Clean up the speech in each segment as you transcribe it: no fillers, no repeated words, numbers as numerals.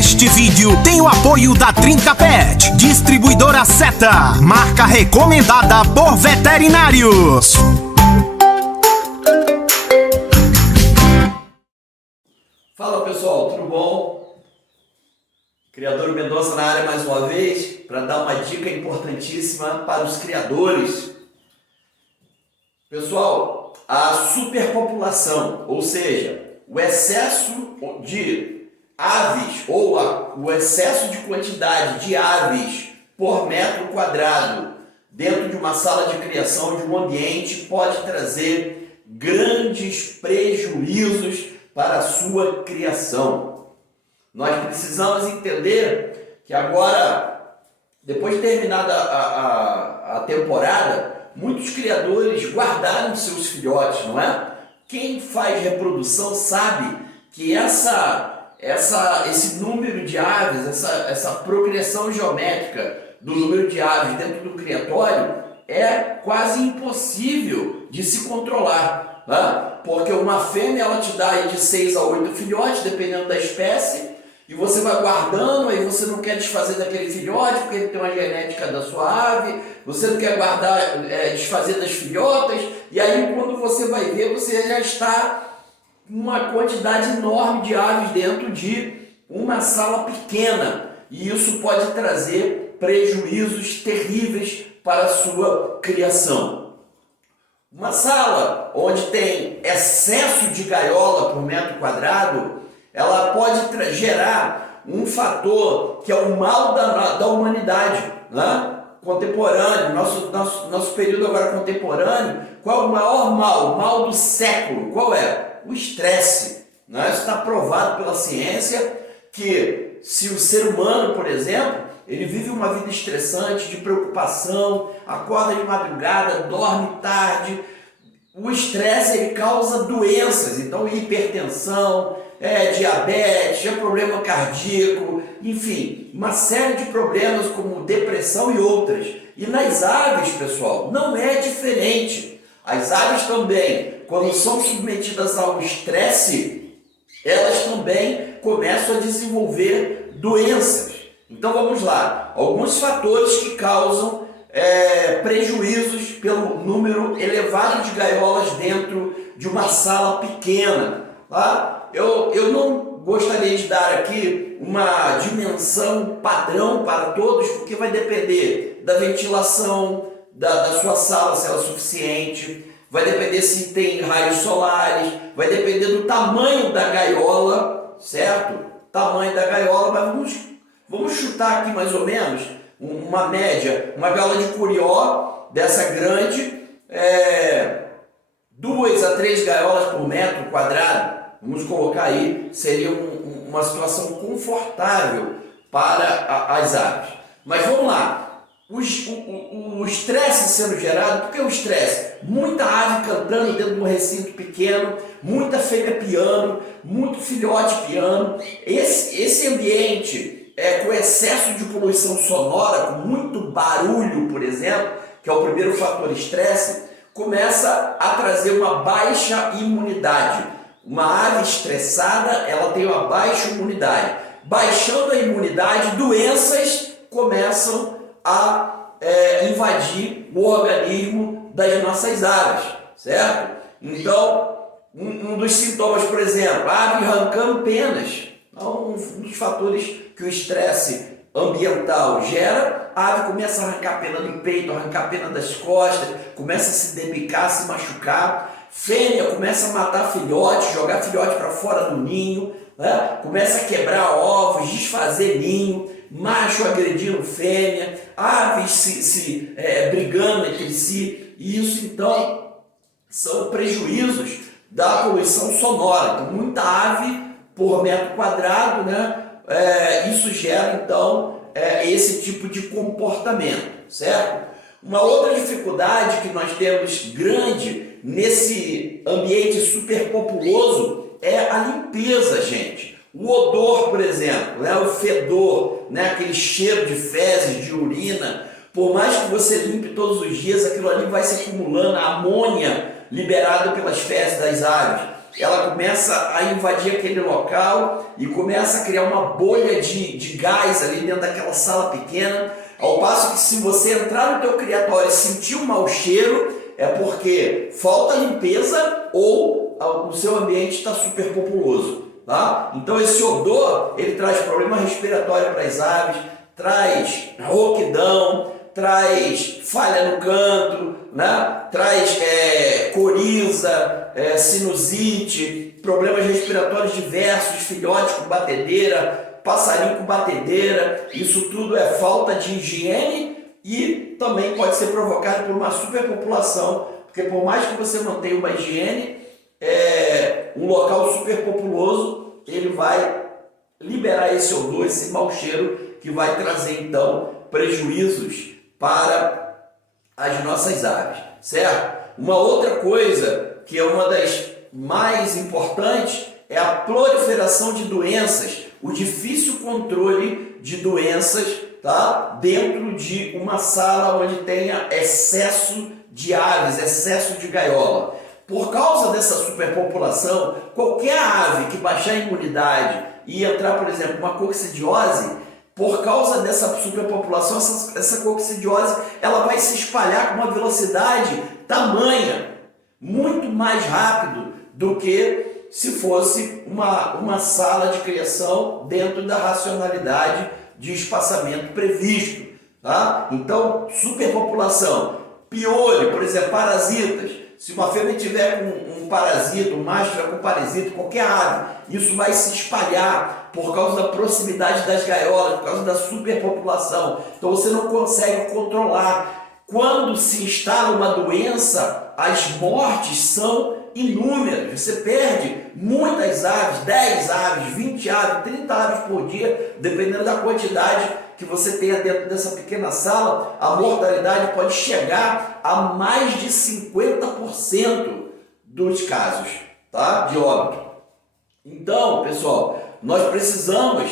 Este vídeo tem o apoio da Trinca Pet, distribuidora Seta, marca recomendada por veterinários. Fala pessoal, tudo bom? Criador Mendonça na área mais uma vez para dar uma dica importantíssima para os criadores. Pessoal, a superpopulação, ou seja, o excesso de aves ou o excesso de quantidade de aves por metro quadrado dentro de uma sala de criação, de um ambiente, pode trazer grandes prejuízos para a sua criação. Nós precisamos entender que agora, depois de terminada a temporada, muitos criadores guardaram seus filhotes, não é? Quem faz reprodução sabe que esse número de aves, essa progressão geométrica do número de aves dentro do criatório é quase impossível de se controlar, né? Porque uma fêmea ela te dá aí de 6 a 8 filhotes, dependendo da espécie, e você vai guardando, aí você não quer desfazer daquele filhote, porque ele tem uma genética da sua ave, você não quer guardar, desfazer das filhotas, e aí quando você vai ver, você já está com uma quantidade enorme de aves dentro de uma sala pequena, e isso pode trazer prejuízos terríveis para a sua criação. Uma sala onde tem excesso de gaiola por metro quadrado, ela pode gerar um fator que é o mal da humanidade, né? Contemporâneo, nosso período agora contemporâneo. Qual é o maior mal? O mal do século. Qual é? O estresse, né? Isso está provado pela ciência que se o ser humano, por exemplo, ele vive uma vida estressante, de preocupação, acorda de madrugada, dorme tarde, o estresse ele causa doenças, então hipertensão, diabetes, problema cardíaco, enfim, uma série de problemas como depressão e outras. E nas aves, pessoal, não é diferente. As aves também, quando são submetidas ao estresse, elas também começam a desenvolver doenças. Então vamos lá, alguns fatores que causam prejuízos pelo número elevado de gaiolas dentro de uma sala pequena. Tá? Eu não gostaria de dar aqui uma dimensão padrão para todos, porque vai depender da ventilação da sua sala, se ela é suficiente, vai depender se tem raios solares, vai depender do tamanho da gaiola, certo? Tamanho da gaiola, mas vamos chutar aqui mais ou menos uma média, uma gaiola de curió dessa grande, 2 a 3 gaiolas por metro quadrado, vamos colocar aí, seria uma situação confortável para as aves. Mas vamos lá, o estresse sendo gerado, por que o estresse? Muita ave cantando dentro de um recinto pequeno, muita fêmea piando, muito filhote piando, esse ambiente com excesso de poluição sonora, com muito barulho, por exemplo, que é o primeiro fator estresse, começa a trazer uma baixa imunidade. Uma ave estressada, ela tem uma baixa imunidade. Baixando a imunidade, doenças começam a invadir o organismo das nossas aves, certo? Então, um dos sintomas, por exemplo, a ave arrancando penas. Então, um dos fatores que o estresse ambiental gera, a ave começa a arrancar pena do peito, arrancar pena das costas, começa a se debicar, se machucar. Fêmea começa a matar filhote, jogar filhote para fora do ninho, né? Começa a quebrar ovos, desfazer ninho, macho agredindo fêmea, aves brigando entre si. E isso, então, são prejuízos da poluição sonora. Então, muita ave por metro quadrado, né? Isso gera, então, esse tipo de comportamento, certo? Uma outra dificuldade que nós temos grande nesse ambiente superpopuloso é a limpeza, gente. O odor, por exemplo, né? O fedor, né? Aquele cheiro de fezes, de urina, por mais que você limpe todos os dias, aquilo ali vai se acumulando, a amônia liberada pelas fezes das aves. ela começa a invadir aquele local e começa a criar uma bolha de gás ali dentro daquela sala pequena, ao passo que se você entrar no teu criatório e sentir um mau cheiro, é porque falta limpeza ou o seu ambiente está superpopuloso, tá? Então esse odor, ele traz problema respiratório para as aves, traz rouquidão, traz falha no canto, né? Traz coriza, sinusite, problemas respiratórios diversos, filhotes com batedeira, passarinho com batedeira. Isso tudo é falta de higiene e também pode ser provocado por uma superpopulação, porque por mais que você mantenha uma higiene, um local superpopuloso, ele vai liberar esse odor, esse mau cheiro, que vai trazer então prejuízos para as nossas aves, certo? Uma outra coisa que é uma das mais importantes é a proliferação de doenças, o difícil controle de doenças, tá? Dentro de uma sala onde tenha excesso de aves, excesso de gaiola. Por causa dessa superpopulação, qualquer ave que baixar a imunidade e entrar, por exemplo, uma coccidiose, por causa dessa superpopulação, essa coccidiose ela vai se espalhar com uma velocidade tamanha, muito mais rápido do que se fosse uma sala de criação dentro da racionalidade de espaçamento previsto, tá? Então, superpopulação, piolho, por exemplo, parasitas. Se uma fêmea tiver com um parasita, um macho tiver com parasita, qualquer ave, isso vai se espalhar por causa da proximidade das gaiolas, por causa da superpopulação. Então você não consegue controlar. Quando se instala uma doença, as mortes são inúmeras. Você perde muitas aves, 10 aves, 20 aves, 30 aves por dia, dependendo da quantidade que você tenha dentro dessa pequena sala. A mortalidade pode chegar a mais de 50% dos casos, tá? De óbito. Então, pessoal, nós precisamos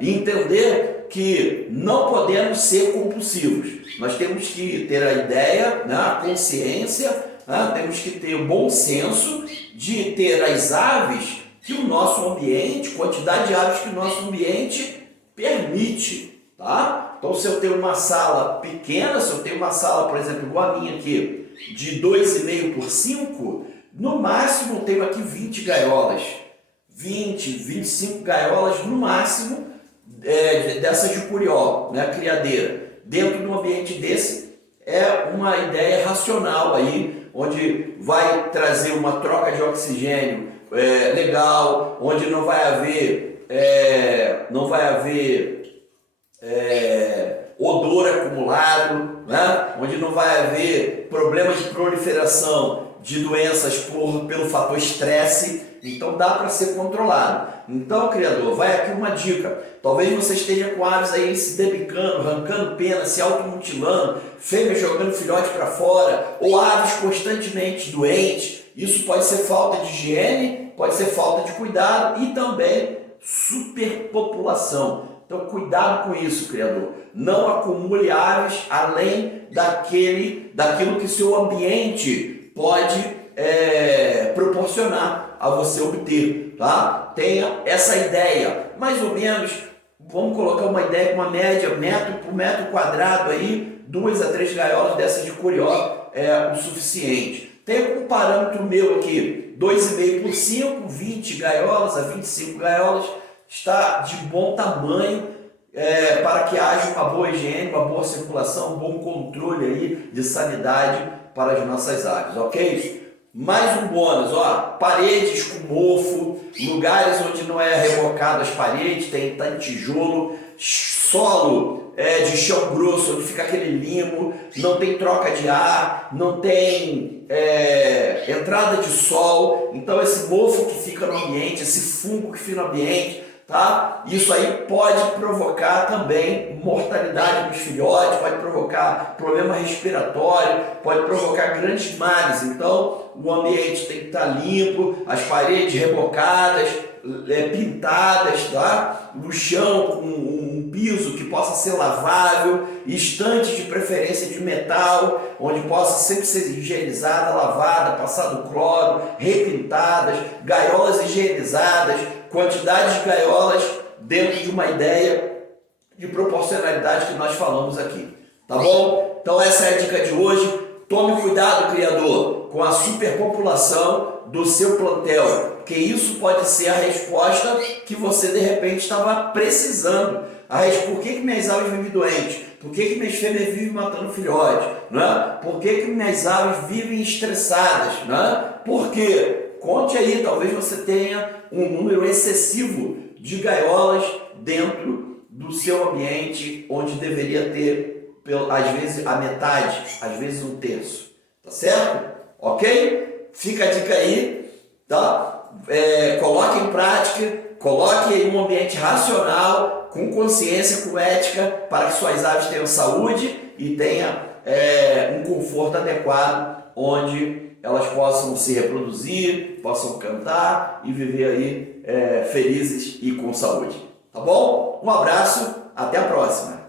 entender que não podemos ser compulsivos. Nós temos que ter a ideia, né, a consciência, né, temos que ter o bom senso de ter as aves que o nosso ambiente, quantidade de aves que o nosso ambiente permite, tá? Então, se eu tenho uma sala pequena, se eu tenho uma sala, por exemplo, igual a minha aqui, de 2,5 por 5, no máximo eu tenho aqui 20 gaiolas, 20, 25 gaiolas no máximo, dessas de curió, né, criadeira. Dentro de um ambiente desse é uma ideia racional aí, onde vai trazer uma troca de oxigênio legal, onde não vai haver odor acumulado, né? Onde não vai haver problemas de proliferação de doenças pelo fator estresse. Então dá para ser controlado. Então, criador, vai aqui uma dica. Talvez você esteja com aves aí se debicando, arrancando pena, se automutilando, fêmeas jogando filhote para fora, ou aves constantemente doentes. Isso pode ser falta de higiene, pode ser falta de cuidado e também superpopulação. Então, cuidado com isso, criador. Não acumule aves além daquilo que seu ambiente pode proporcionar a você obter, tá? Tenha essa ideia, mais ou menos, vamos colocar uma ideia com uma média, metro por metro quadrado aí, 2 a 3 gaiolas dessas de curió é o suficiente. Tem um parâmetro meu aqui, 2,5 por 5, 20 gaiolas a 25 gaiolas, está de bom tamanho para que haja uma boa higiene, uma boa circulação, um bom controle aí de sanidade para as nossas aves, ok? Mais um bônus, ó, paredes com mofo, lugares onde não é rebocado as paredes, tem tijolo, solo de chão grosso, onde fica aquele limo, não tem troca de ar, não tem entrada de sol. Então esse mofo que fica no ambiente, esse fungo que fica no ambiente, tá? Isso aí pode provocar também mortalidade dos filhotes, pode provocar problema respiratório, pode provocar grandes males. Então o ambiente tem que estar limpo, as paredes rebocadas, pintadas, tá? No chão, com um piso que possa ser lavável, estantes de preferência de metal, onde possa sempre ser higienizada, lavada, passado cloro, repintadas, gaiolas higienizadas, quantidade de gaiolas dentro de uma ideia de proporcionalidade que nós falamos aqui, tá bom? Então essa é a dica de hoje. Tome cuidado, criador, com a superpopulação do seu plantel, porque isso pode ser a resposta que você de repente estava precisando. Por que minhas aves vivem doentes? Por que minhas fêmeas vivem matando filhotes? Né? Por que minhas aves vivem estressadas? Né? Por quê? Conte aí, talvez você tenha um número excessivo de gaiolas dentro do seu ambiente, onde deveria ter, às vezes, a metade, às vezes um terço. Tá certo? Ok? Fica a dica aí, tá? Coloque em prática, coloque aí um ambiente racional, com consciência, com ética, para que suas aves tenham saúde e tenham um conforto adequado, onde elas possam se reproduzir, possam cantar e viver aí felizes e com saúde. Tá bom? Um abraço, até a próxima!